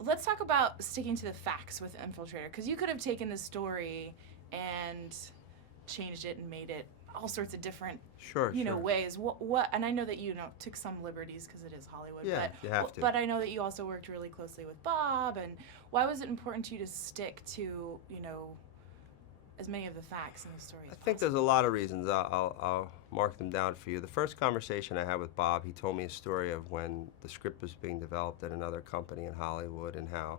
let's talk about sticking to the facts with Infiltrator, because you could have taken this story and changed it and made it all sorts of different, Sure, sure. ways. What? And I know that you took some liberties because it is Hollywood. Yeah, but you have to. But I know that you also worked really closely with Bob. And why was it important to you to stick to as many of the facts in the story as I think there's a lot of reasons. I'll mark them down for you. The first conversation I had with Bob, he told me a story of when the script was being developed at another company in Hollywood and how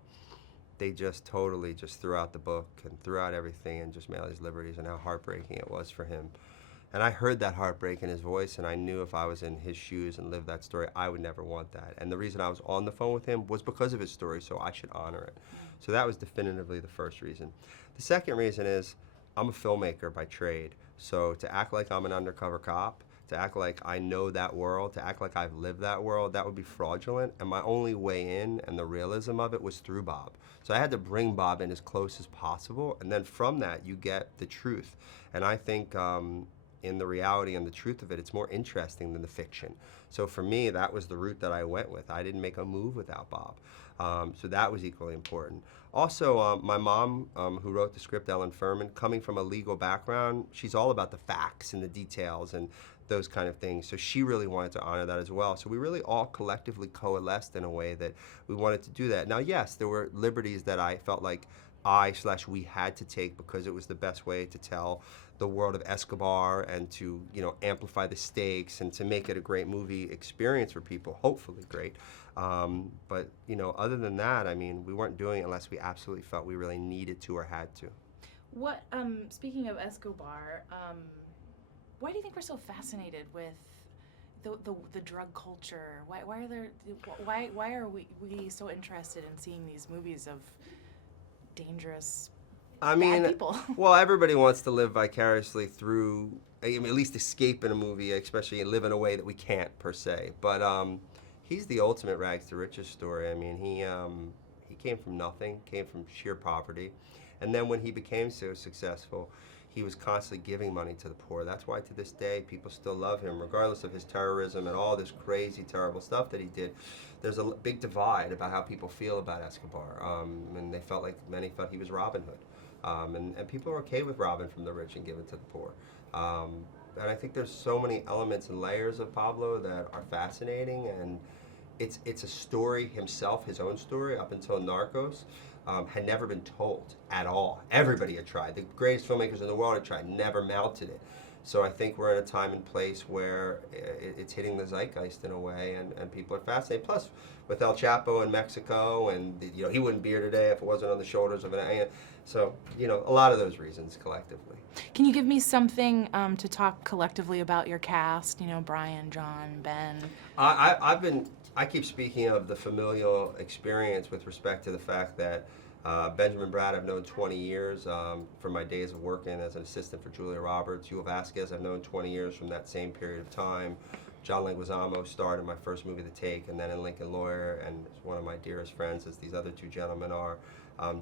they just totally just threw out the book and threw out everything and just made all these liberties and how heartbreaking it was for him. And I heard that heartbreak in his voice, and I knew if I was in his shoes and lived that story, I would never want that. And the reason I was on the phone with him was because of his story, so I should honor it. So that was definitively the first reason. The second reason is I'm a filmmaker by trade, so to act like I'm an undercover cop, to act like I know that world, to act like I've lived that world, that would be fraudulent. And my only way in and the realism of it was through Bob. So I had to bring Bob in as close as possible, and then from that you get the truth. And I think in the reality and the truth of it, it's more interesting than the fiction. So for me, that was the route that I went with. I didn't make a move without Bob. So that was equally important. Also, my mom, who wrote the script, Ellen Furman, coming from a legal background, she's all about the facts and the details and those kind of things. So she really wanted to honor that as well. So we really all collectively coalesced in a way that we wanted to do that. Now, yes, there were liberties that I felt like we had to take because it was the best way to tell the world of Escobar and to amplify the stakes and to make it a great movie experience for people, hopefully great. But other than that, I mean, we weren't doing it unless we absolutely felt we really needed to or had to. What? Speaking of Escobar, why do you think we're so fascinated with the drug culture? Why are we so interested in seeing these movies of dangerous bad people? Well, everybody wants to live vicariously through, at least escape in a movie, especially live in a way that we can't per se. But he's the ultimate rags to riches story. I mean, he came from nothing, came from sheer poverty, and then when he became so successful, he was constantly giving money to the poor. That's why to this day people still love him, regardless of his terrorism and all this crazy, terrible stuff that he did. There's a big divide about how people feel about Escobar, and many felt he was Robin Hood. And people are okay with robbing from the rich and giving to the poor. And I think there's so many elements and layers of Pablo that are fascinating, and it's a story himself, his own story, up until Narcos, had never been told at all. Everybody had tried. The greatest filmmakers in the world had tried, never mounted it. So I think we're in a time and place where it's hitting the zeitgeist in a way, and people are fascinated. Plus, with El Chapo in Mexico, and he wouldn't be here today if it wasn't on the shoulders of an. So a lot of those reasons collectively. Can you give me something to talk collectively about your cast? Brian, John, Ben. I keep speaking of the familial experience with respect to the fact that Benjamin Bratt I've known 20 years from my days of working as an assistant for Julia Roberts. Yul Vasquez I've known 20 years from that same period of time. John Leguizamo starred in my first movie, The Take, and then in Lincoln Lawyer, and is one of my dearest friends, as these other two gentlemen are.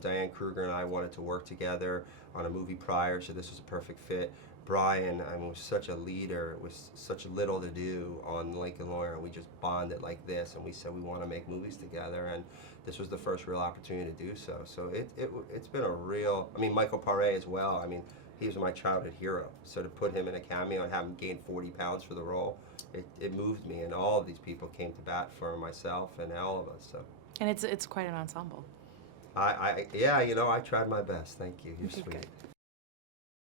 Diane Kruger and I wanted to work together on a movie prior, so this was a perfect fit. Brian, was such a leader, with such little to do on Lincoln Lawyer, and we just bonded like this, and we said we want to make movies together, and this was the first real opportunity to do so. So it's been a real, Michael Paré as well, he was my childhood hero, so to put him in a cameo and have him gain 40 pounds for the role, it moved me, and all of these people came to bat for myself and all of us. So. And it's quite an ensemble. I tried my best, thank you, you're sweet. Good.